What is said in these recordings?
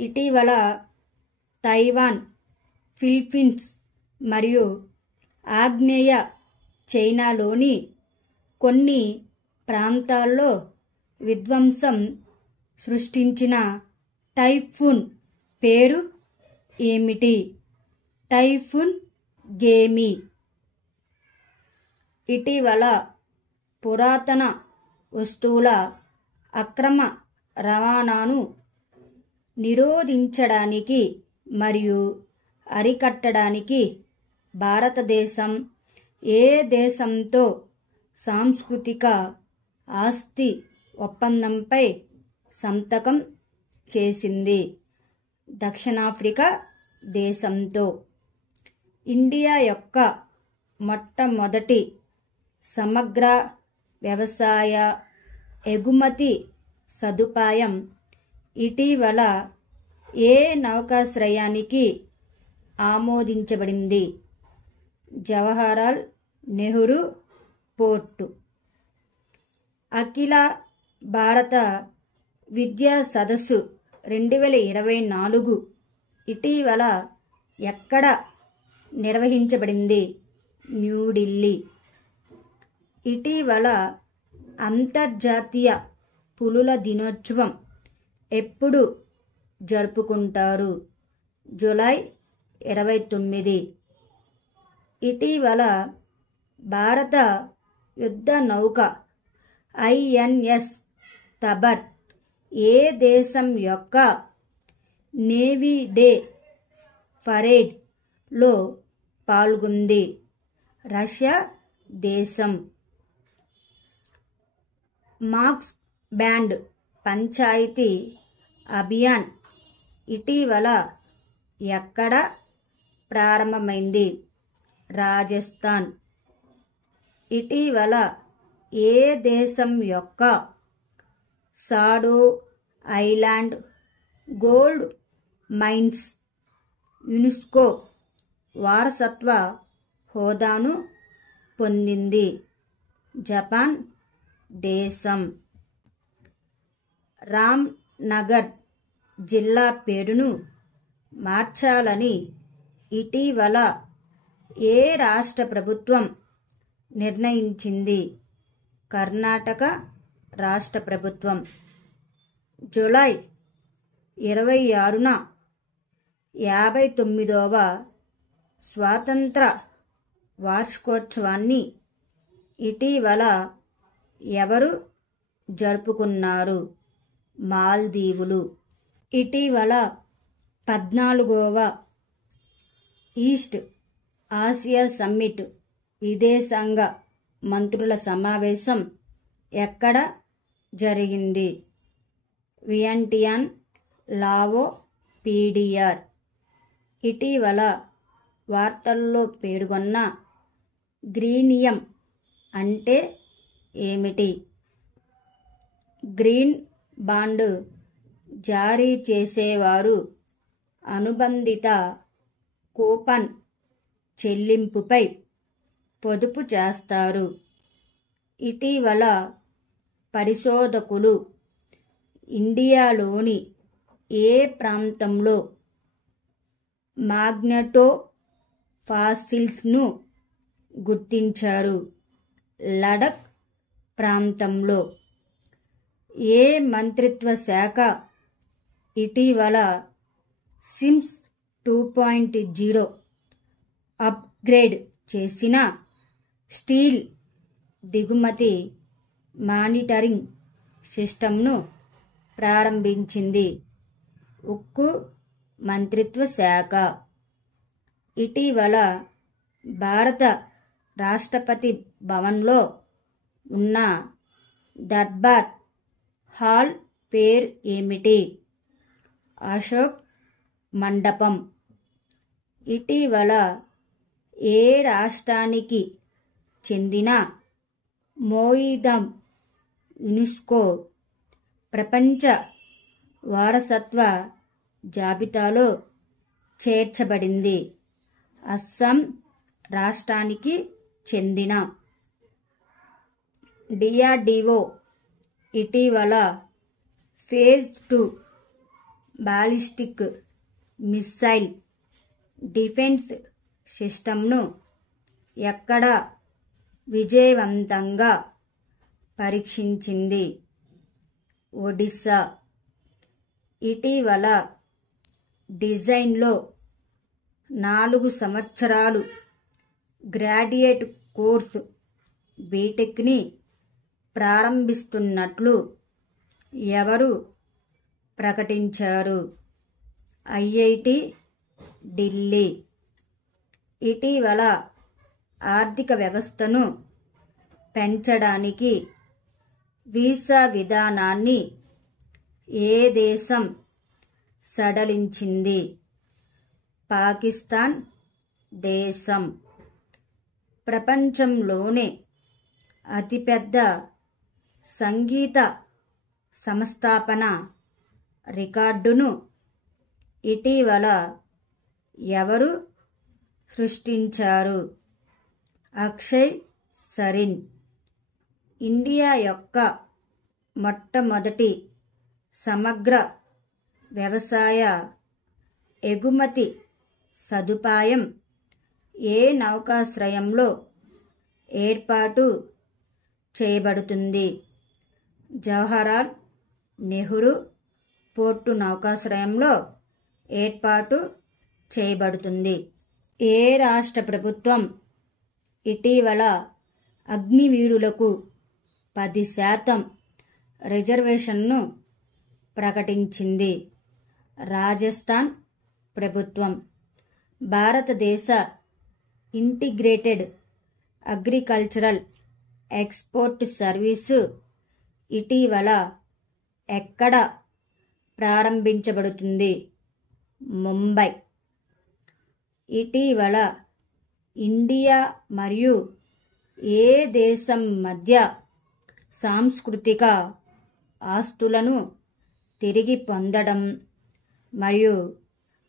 ఇటీవల Taiwan, Philippines మరియు ఆగ్నేయ చైనాలోని కొన్ని ప్రాంతాల్లో విధ్వంసం సృష్టించిన టైఫూన్ పేరు ఏమిటి? టైఫూన్ గేమి. ఇటీవల పురాతన వస్తువుల అక్రమ రవాణాను నిరోధించడానికి మరియు అరికట్టడానికి భారతదేశం ఏ దేశంతో సాంస్కృతిక ఆస్తి ఒప్పందంపై సంతకం చేసింది? దక్షిణాఫ్రికా దేశంతో. ఇండియా యొక్క మొట్టమొదటి సమగ్ర వ్యవసాయ ఎగుమతి సదుపాయం ఇటీవల ఏ నౌకాశ్రయానికి ఆమోదించబడింది? జవహర్లాల్ నెహ్రూ పోర్టు. అఖిల భారత విద్యా సదస్సు 2024 ఇటీవల ఎక్కడ నిర్వహించబడింది? న్యూఢిల్లీ. ఇటీవల అంతర్జాతీయ పులుల దినోత్సవం ఎప్పుడు జరుపుకుంటారు? జూలై 29. ఇటీవల భారత యుద్ధ నౌక INS తబర్ ఏ దేశం యొక్క నేవీ డే పరేడ్ లో పాల్గొంది? రష్యా దేశం. మార్క్స్ బ్యాండ్ పంచాయతీ అభియాన్ ఇటీవల ఎక్కడ ప్రారంభమైంది? రాజస్థాన్. ఇటీవల ఏ దేశం యొక్క సాడో ఐలాండ్ గోల్డ్ మైన్స్ యునెస్కో వారసత్వ హోదాను పొందింది? జపాన్ దేశం. రామ్ నగర్ జిల్లా పేరును మార్చాలని ఇటీవల ఏ రాష్ట్ర ప్రభుత్వం నిర్ణయించింది? కర్ణాటక రాష్ట్ర ప్రభుత్వం. జూలై 26న 59వ స్వాతంత్ర వార్షికోత్సవాన్ని ఇటీవల ఎవరు జరుపుకున్నారు? మాల్దీవులు. ఇటీవల 14వ ఈస్ట్ ఆసియా సమ్మిట్ విదేశాంగ మంత్రుల సమావేశం ఎక్కడ జరిగింది? వియంటియాన్, లావో, PDR. ఇటీవల వార్తల్లో పేర్కొన్న గ్రీనియం అంటే ఏమిటి? గ్రీన్ బాండ్ జారీ చేసేవారు అనుబంధిత కూపన్ చెల్లింపుపై పొదుపు చేస్తారు. ఇటీవల పరిశోధకులు ఇండియాలోని ఏ ప్రాంతంలో మాగ్నెటో ఫాసిల్స్ను గుర్తించారు? లడఖ్ ప్రాంతంలో. ఏ మంత్రిత్వ శాఖ ఇటీవల సిమ్స్ 2.0 అప్గ్రేడ్ చేసిన స్టీల్ దిగుమతి మానిటరింగ్ సిస్టమ్ను ప్రారంభించింది? ఉక్కు మంత్రిత్వ శాఖ. ఇటీవల భారత రాష్ట్రపతి భవన్లో ఉన్న దర్బార్ హాల్ పేరు ఏమిటి? అశోక్ మండపం. ఇటీవల ఏ రాష్ట్రానికి చెందిన మోయిదాం యునెస్కో ప్రపంచ వారసత్వ జాబితాలో చేర్చబడింది? అస్సాం రాష్ట్రానికి చెందిన డిఆర్డిఓ ఇటీవల ఫేజ్ 2 బాలిస్టిక్ మిస్సైల్ డిఫెన్స్ సిస్టమ్ను ఎక్కడ విజయవంతంగా పరీక్షించింది? ఒడిశా. ఇటీవల డిజైన్లో 4 సంవత్సరాలు గ్రాడ్యుయేట్ కోర్సు బీటెక్ని ప్రారంభిస్తున్నట్లు ఎవరు ప్రకటించారు? ఐఐటి ఢిల్లీ. ఇటీవల ఆర్థిక వ్యవస్థను పెంచడానికి వీసా విధానాన్ని ఏ దేశం సడలించింది? పాకిస్తాన్ దేశం. ప్రపంచంలోనే అతిపెద్ద సంగీత సంస్థాపన రికార్డును ఇటీవల ఎవరు సృష్టించారు? అక్షయ్ సరిన్. ఇండియా యొక్క మొట్టమొదటి సమగ్ర వ్యవసాయ ఎగుమతి సదుపాయం ఏ నౌకాశ్రయంలో ఏర్పాటు చేయబడుతుంది? జవహర్లాల్ నెహ్రూ పోర్టు నౌకాశ్రయంలో ఏర్పాటు చేయబడుతుంది. ఏ రాష్ట్ర ప్రభుత్వం ఇటీవల అగ్నివీరులకు 10% రిజర్వేషన్ను ప్రకటించింది? రాజస్థాన్ ప్రభుత్వం. భారతదేశ ఇంటిగ్రేటెడ్ అగ్రికల్చరల్ ఎక్స్పోర్ట్ సర్వీసు ఇటీవల ఎక్కడ ప్రారంభించబడుతుంది? ముంబై. ఇటీవల ఇండియా మరియు ఏ దేశం మధ్య సాంస్కృతిక ఆస్తులను తిరిగి పొందడం మరియు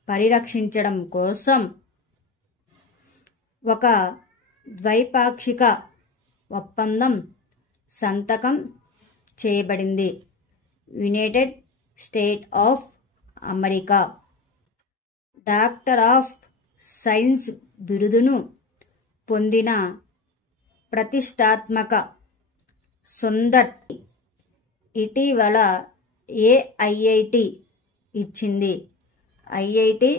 పరిరక్షించడం కోసం ఒక ద్వైపాక్షిక ఒప్పందం సంతకం చేయబడింది? United States of America. Doctor of science బిరుదును పొందిన ప్రతిష్టాత్మక సుందర్ ఇటీవల ఏ ఐఐటి ఇచ్చింది? ఐఐటి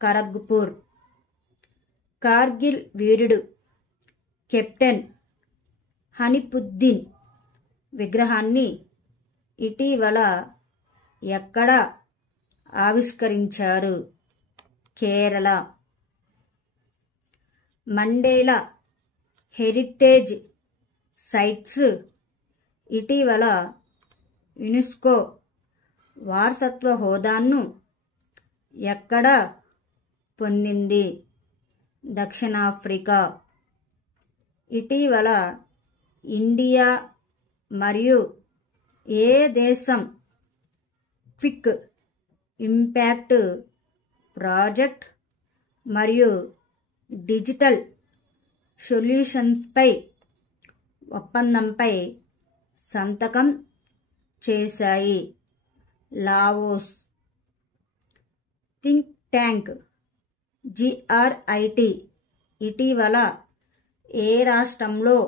ఖరగ్పూర్. కార్గిల్ వీరుడు కెప్టెన్ హనీఫుద్దీన్ విగ్రహాన్ని ఇటీవల ఎక్కడ ఆవిష్కరించారు? కేరళ. మండేలా హెరిటేజ్ సైట్స్ ఇటీవల యునెస్కో వారసత్వ హోదాను ఎక్కడ పొందింది? దక్షిణాఫ్రికా. ఇటీవల ఇండియా మరియు ఏ దేశం క్విక్ ఇంపాక్ట్ ప్రాజెక్ట్ మరియు డిజిటల్ సొల్యూషన్స్పై ఒప్పందంపై సంతకం చేశాయి? లావోస్. థింక్ ట్యాంక్ జిఆర్ఐటి ఇటీవల ఏ రాష్ట్రంలో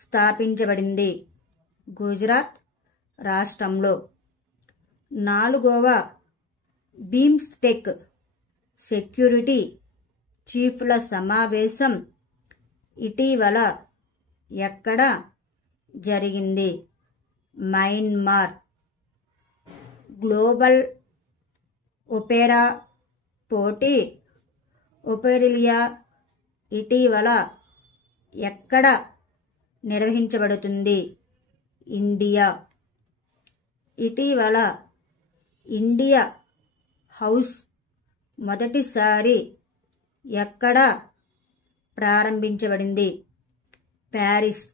స్థాపించబడింది? గుజరాత్ రాష్ట్రంలో. 4వ బిమ్స్టెక్ సెక్యూరిటీ చీఫ్ల సమావేశం ఇటీవల ఎక్కడ జరిగింది? మయన్మార్. గ్లోబల్ ఒపెరా పోటీ ఒపెరియా ఇటీవల ఎక్కడ నిర్వహించబడుతుంది? ఇండియా. ఇటీవల ఇండియా హౌస్ మొదటిసారి ఎక్కడ ప్రారంభించబడింది? ప్యారిస్.